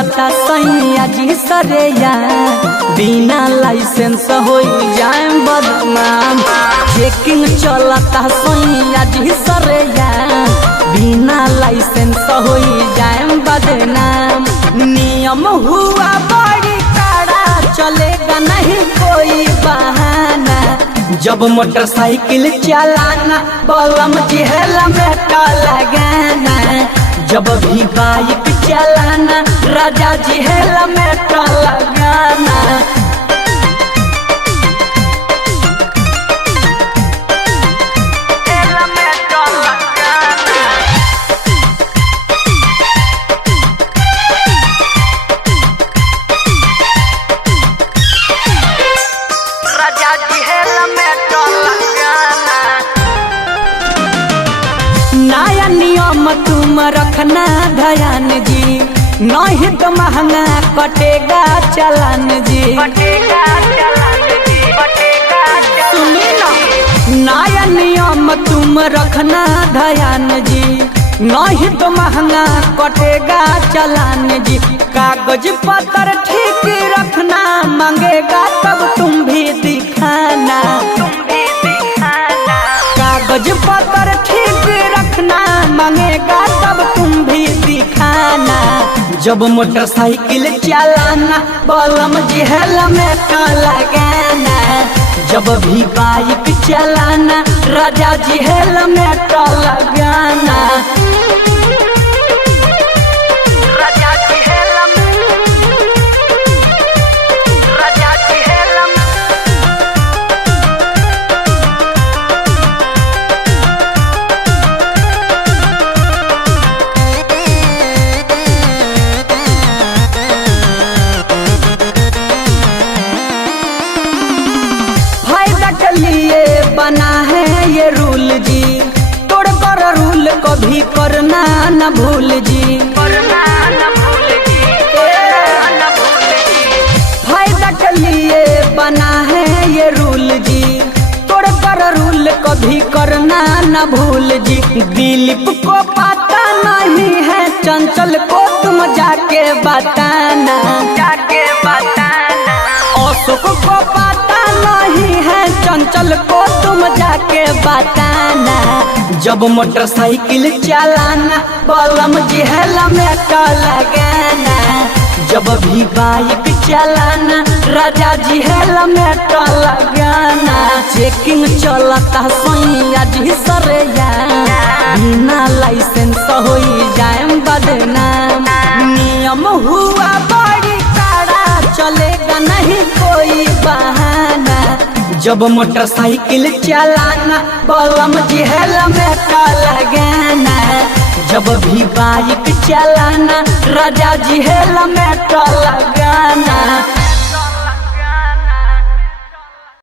चलता सैया जी सरेया, बिना लाइसेंस हो जाए बदनाम। चेकिंग चलता सैया जी सरेया, बिना लाइसेंस हो जाए बदनाम। नियम हुआ बड़ी कड़ा, चलेगा नहीं कोई बहाना। जब मोटरसाइकिल चलाना बलम जी हेलमेट लगाना। जब भी बाइक चलाना राजा जी हेलमेट लगाना। नया नियम तुम रखना ध्यान जी, नहीं तो महंगा कटेगा चालान जी। सुनी ना, नया नियम तुम रखना ध्यान जी, नहीं तो महंगा कटेगा चालान जी। कागज पत्र ठीक रखना, मांगेगा तब तुम भी दिखाना। कागज पत्र ठीक रखना, मांगेगा तब तुम भी दिखाना। जब मोटरसाइकिल चलाना बलम जी हेलमेट लगाना। जब भी बाइक चलाना राजा जी हेलमेट लगाना। बना है ये रूल जी, तोड़ कर रूल कभी करना न भूल जी। फायदा के लिए बना है ये रूल जी, तोड़ कर रूल कभी करना न भूल जी। दिलीप को पता नहीं है, चंचल को तुम जाके बताना। अशोक को पता नहीं है, चंचल को तुम जाके बताना। जब मोटरसाइकिल चलाना बलम जी हेलमेट लगाना। जब भी बाइक चलाना राजा जी हेलमेट लगाना। चेकिंग चलता सैया जी सरेया, बिना लाइसेंस हो जाए बदनाम। नियम हुआ बड़ी कड़ा, चलेगा नहीं कोई बहाना। जब मोटरसाइकिल चलाना बलम जी हेलमेट लगाना। जब भी बाइक चलाना राजा जी हेलमेट लगाना।